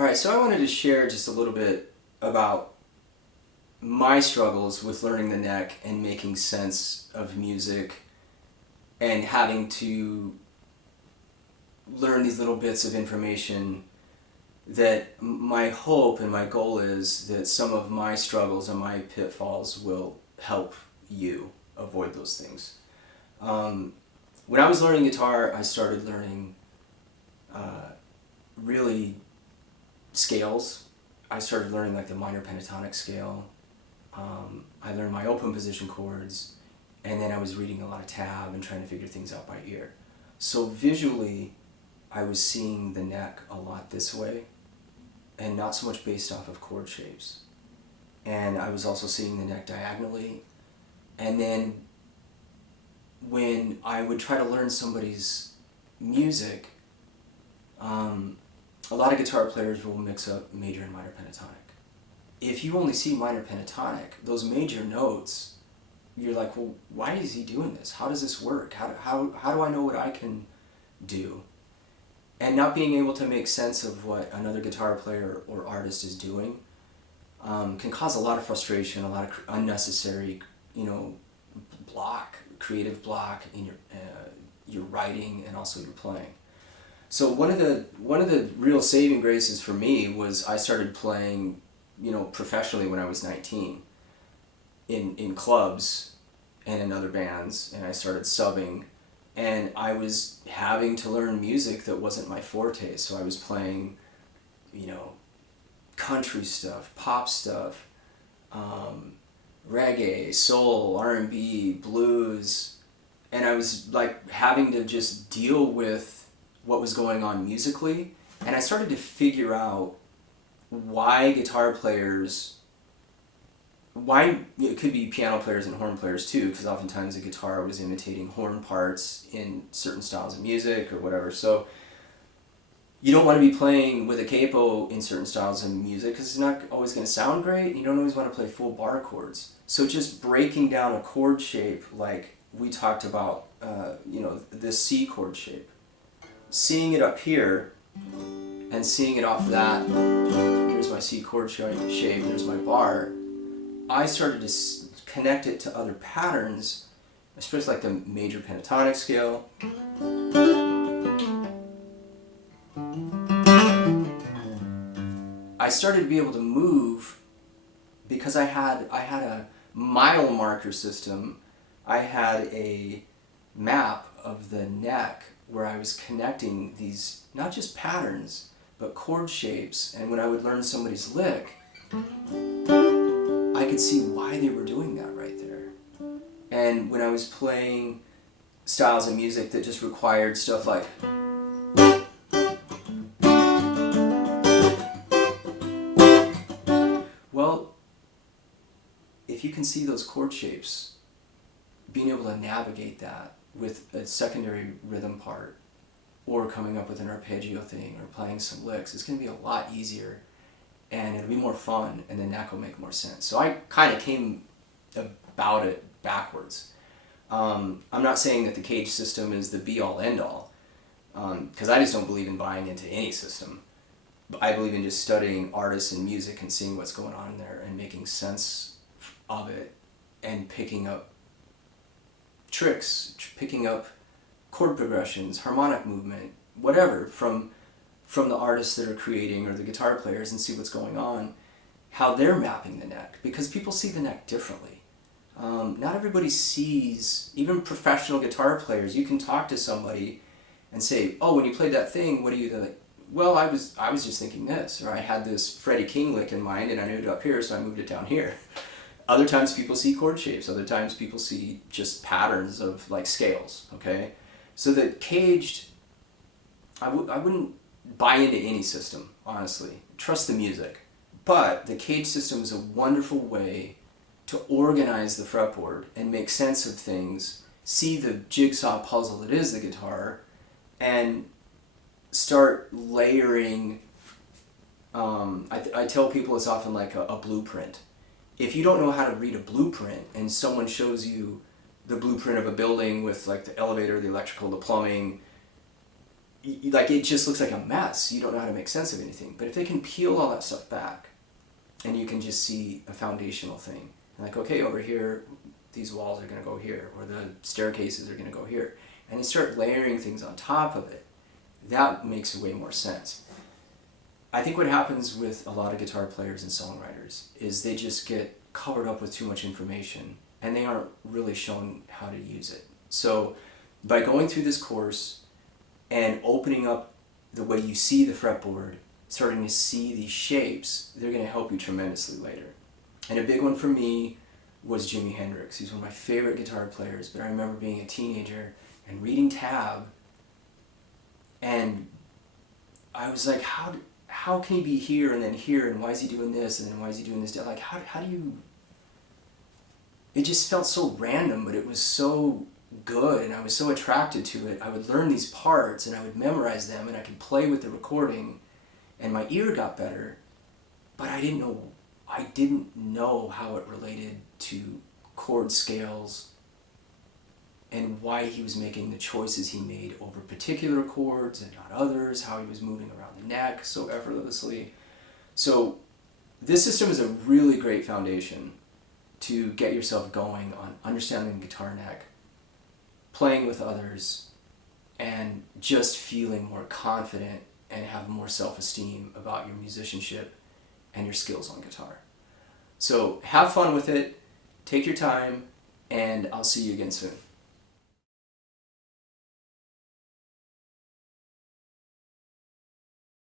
Alright, so I wanted to share just a little bit about my struggles with learning the neck and making sense of music and having to learn these little bits of information. That my hope and my goal is that some of my struggles and my pitfalls will help you avoid those things. When I was learning guitar, I started learning really scales. I started learning like the minor pentatonic scale. I learned my open position chords, and then I was reading a lot of tab and trying to figure things out by ear. So visually, I was seeing the neck a lot this way, and not so much based off of chord shapes. And I was also seeing the neck diagonally. And then when I would try to learn somebody's music, a lot of guitar players will mix up major and minor pentatonic. If you only see minor pentatonic, those major notes, you're like, well, why is he doing this? How does this work? How do I know what I can do? And not being able to make sense of what another guitar player or artist is doing can cause a lot of frustration, a lot of unnecessary, creative block in your writing and also your playing. So one of the real saving graces for me was I started playing, professionally when I was 19 in clubs and in other bands, and I started subbing. And I was having to learn music that wasn't my forte, so I was playing, country stuff, pop stuff, reggae, soul, R&B, blues, and I was like having to just deal with what was going on musically, and I started to figure out why it could be piano players and horn players too, because oftentimes the guitar was imitating horn parts in certain styles of music or whatever. So you don't want to be playing with a capo in certain styles of music because it's not always going to sound great, and you don't always want to play full bar chords. So just breaking down a chord shape like we talked about, the C chord shape. Seeing it up here and seeing it off that, here's my C chord shape, here's my bar, I started to connect it to other patterns, especially like the major pentatonic scale. I started to be able to move because I had a mile marker system. I had a map of the neck where I was connecting these, not just patterns, but chord shapes. And when I would learn somebody's lick, I could see why they were doing that right there. And when I was playing styles of music that just required stuff like, well, if you can see those chord shapes, being able to navigate that with a secondary rhythm part or coming up with an arpeggio thing or playing some licks, it's going to be a lot easier and it'll be more fun, and the neck will make more sense. So I kind of came about it backwards. I'm not saying that the CAGED system is the be-all, end-all, because I just don't believe in buying into any system. I believe in just studying artists and music and seeing what's going on there and making sense of it and picking up tricks, picking up chord progressions, harmonic movement, whatever, from the artists that are creating or the guitar players, and see what's going on, how they're mapping the neck, because people see the neck differently. Not everybody sees, even professional guitar players, you can talk to somebody and say, oh, when you played that thing, what do you like? Well, I was just thinking this, or I had this Freddie King lick in mind and I knew it up here, so I moved it down here. Other times people see chord shapes, other times people see just patterns of like scales, okay? So the CAGED, I wouldn't buy into any system, honestly. Trust the music. But the CAGED system is a wonderful way to organize the fretboard and make sense of things, see the jigsaw puzzle that is the guitar, and start layering. I tell people it's often like a blueprint. If you don't know how to read a blueprint and someone shows you the blueprint of a building with like the elevator, the electrical, the plumbing, like it just looks like a mess. You don't know how to make sense of anything. But if they can peel all that stuff back, and you can just see a foundational thing, like, okay, over here, these walls are going to go here, or the staircases are going to go here, and then start layering things on top of it, that makes way more sense. I think what happens with a lot of guitar players and songwriters is they just get covered up with too much information, and they aren't really shown how to use it. So by going through this course and opening up the way you see the fretboard, starting to see these shapes, they're going to help you tremendously later. And a big one for me was Jimi Hendrix. He's one of my favorite guitar players, but I remember being a teenager and reading tab, and I was like, how can he be here and then here, and why is he doing this, and then why is he doing this? Like, how do you... It just felt so random, but it was so good, and I was so attracted to it. I would learn these parts, and I would memorize them, and I could play with the recording, and my ear got better, but I didn't know how it related to chord scales and why he was making the choices he made over particular chords and not others, how he was moving around the neck so effortlessly. So this system is a really great foundation to get yourself going on understanding the guitar neck, playing with others, and just feeling more confident and have more self-esteem about your musicianship and your skills on guitar. So have fun with it, take your time, and I'll see you again soon.